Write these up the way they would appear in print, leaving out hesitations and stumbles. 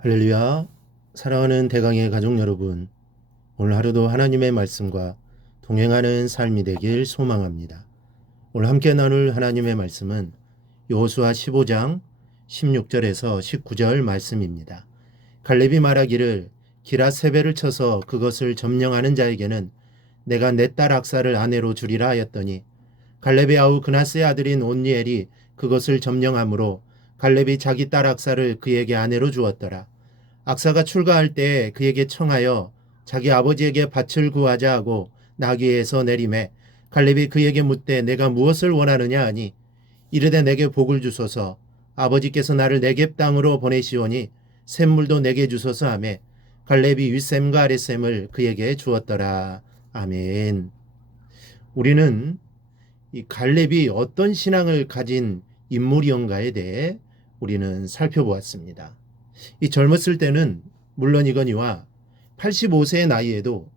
할렐루야. 사랑하는 대강의 가족 여러분, 오늘 하루도 하나님의 말씀과 동행하는 삶이 되길 소망합니다. 오늘 함께 나눌 하나님의 말씀은 여호수아 15장 16절에서 19절 말씀입니다. 갈렙이 말하기를 기라세벨을 쳐서 그것을 점령하는 자에게는 내가 내 딸 악사를 아내로 주리라 하였더니 갈렙의 아우 그나스의 아들인 온니엘이 그것을 점령함으로 갈렙이 자기 딸 악사를 그에게 아내로 주었더라. 악사가 출가할 때에 그에게 청하여 자기 아버지에게 밭을 구하자 하고 나귀에서 내림에 갈렙이 그에게 묻되 내가 무엇을 원하느냐 하니 이르되 내게 복을 주소서 아버지께서 나를 네겝 땅으로 보내시오니 샘물도 내게 주소서 하매 갈렙이 윗샘과 아랫샘을 그에게 주었더라. 아멘. 우리는 이 갈렙이 어떤 신앙을 가진 인물이었는가에 대해 우리는 살펴보았습니다. 이 젊었을 때는 물론이거니와 85세의 나이에도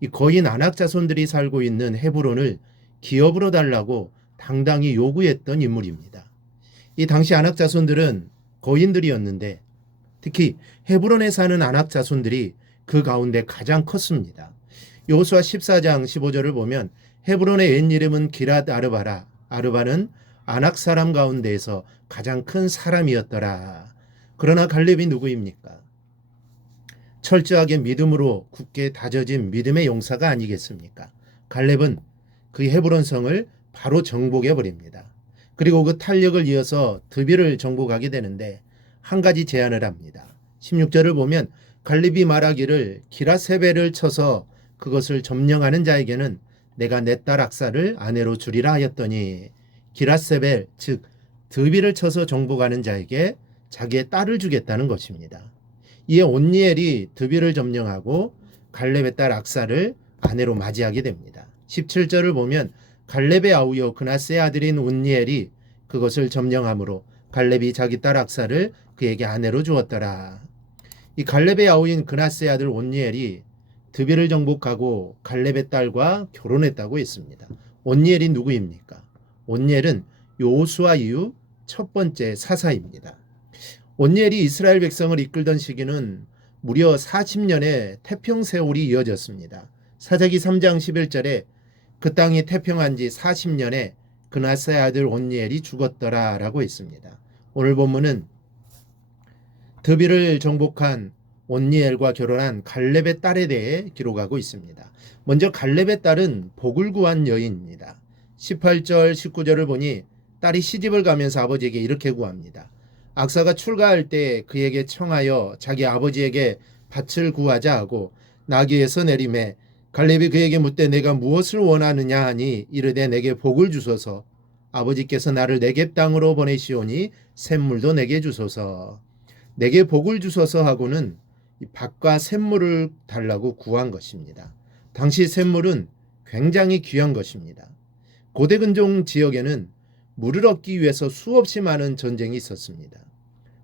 이 거인 아낙 자손들이 살고 있는 헤브론을 기업으로 달라고 당당히 요구했던 인물입니다. 이 당시 아낙 자손들은 거인들이었는데 특히 헤브론에 사는 아낙 자손들이 그 가운데 가장 컸습니다. 여호수아 14장 15절을 보면 헤브론의 옛 이름은 기랏 아르바라. 아르바는 아낙 사람 가운데에서 가장 큰 사람이었더라. 그러나 갈렙이 누구입니까? 철저하게 믿음으로 굳게 다져진 믿음의 용사가 아니겠습니까? 갈렙은 그 헤브론 성을 바로 정복해 버립니다. 그리고 그 탄력을 이어서 드비를 정복하게 되는데 한 가지 제안을 합니다. 16절을 보면 갈렙이 말하기를 기라세벨을 쳐서 그것을 점령하는 자에게는 내가 내 딸 악사를 아내로 주리라 하였더니 기라세벨 즉 드비를 쳐서 정복하는 자에게 자기의 딸을 주겠다는 것입니다. 이에 온니엘이 드비를 점령하고 갈렙의 딸 악사를 아내로 맞이하게 됩니다. 17절을 보면 갈렙의 아우요 그나스의 아들인 온니엘이 그것을 점령함으로 갈렙이 자기 딸 악사를 그에게 아내로 주었더라. 이 갈렙의 아우인 그나스의 아들 온니엘이 드비를 정복하고 갈렙의 딸과 결혼했다고 했습니다. 온니엘이 누구입니까? 온니엘은 여호수아 이후 첫 번째 사사입니다. 온니엘이 이스라엘 백성을 이끌던 시기는 무려 40년의 태평 세월이 이어졌습니다. 사사기 3장 11절에 그 땅이 태평한 지 40년에 그나스의 아들 온니엘이 죽었더라라고 했습니다. 오늘 본문은 드비를 정복한 온니엘과 결혼한 갈렙의 딸에 대해 기록하고 있습니다. 먼저 갈렙의 딸은 복을 구한 여인입니다. 18절 19절을 보니 딸이 시집을 가면서 아버지에게 이렇게 구합니다. 악사가 출가할 때 그에게 청하여 자기 아버지에게 밭을 구하자 하고 나귀에서 내림에 갈렙이 그에게 묻되 내가 무엇을 원하느냐 하니 이르되 내게 복을 주소서 아버지께서 나를 네겝 땅으로 보내시오니 샘물도 내게 주소서. 내게 복을 주소서 하고는 밭과 샘물을 달라고 구한 것입니다. 당시 샘물은 굉장히 귀한 것입니다. 고대 근종 지역에는 물을 얻기 위해서 수없이 많은 전쟁이 있었습니다.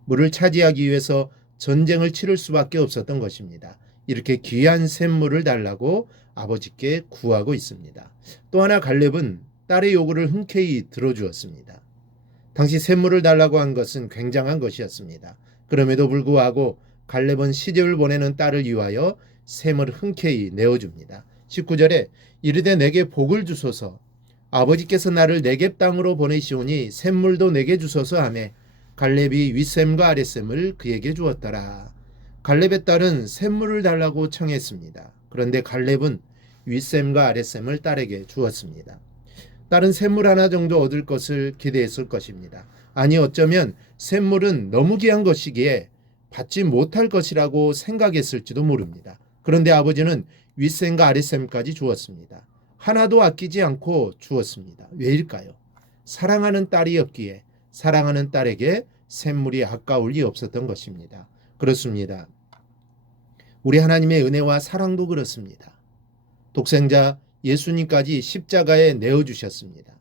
물을 차지하기 위해서 전쟁을 치를 수밖에 없었던 것입니다. 이렇게 귀한 샘물을 달라고 아버지께 구하고 있습니다. 또 하나 갈렙은 딸의 요구를 흔쾌히 들어주었습니다. 당시 샘물을 달라고 한 것은 굉장한 것이었습니다. 그럼에도 불구하고 갈렙은 시집을 보내는 딸을 위하여 샘을 흔쾌히 내어줍니다. 19절에 이르되 내게 복을 주소서 아버지께서 나를 네겝 땅으로 보내시오니 샘물도 내게 주소서 하매 갈렙이 윗샘과 아랫샘을 그에게 주었더라. 갈렙의 딸은 샘물을 달라고 청했습니다. 그런데 갈렙은 윗샘과 아랫샘을 딸에게 주었습니다. 딸은 샘물 하나 정도 얻을 것을 기대했을 것입니다. 아니 어쩌면 샘물은 너무 귀한 것이기에 받지 못할 것이라고 생각했을지도 모릅니다. 그런데 아버지는 윗샘과 아랫샘까지 주었습니다. 하나도 아끼지 않고 주었습니다. 왜일까요? 사랑하는 딸이었기에 사랑하는 딸에게 샘물이 아까울 리 없었던 것입니다. 그렇습니다. 우리 하나님의 은혜와 사랑도 그렇습니다. 독생자 예수님까지 십자가에 내어주셨습니다.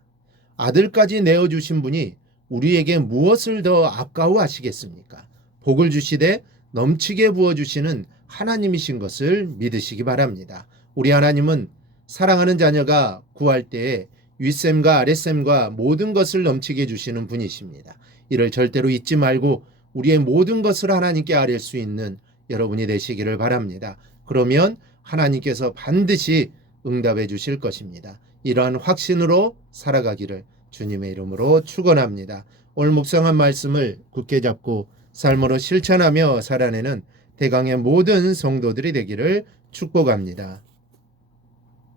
아들까지 내어주신 분이 우리에게 무엇을 더 아까워하시겠습니까? 복을 주시되 넘치게 부어주시는 하나님이신 것을 믿으시기 바랍니다. 우리 하나님은 사랑하는 자녀가 구할 때에 윗샘과 아랫샘과 모든 것을 넘치게 주시는 분이십니다. 이를 절대로 잊지 말고 우리의 모든 것을 하나님께 아뢰 수 있는 여러분이 되시기를 바랍니다. 그러면 하나님께서 반드시 응답해 주실 것입니다. 이러한 확신으로 살아가기를 주님의 이름으로 축원합니다. 오늘 묵상한 말씀을 굳게 잡고 삶으로 실천하며 살아내는 대강의 모든 성도들이 되기를 축복합니다.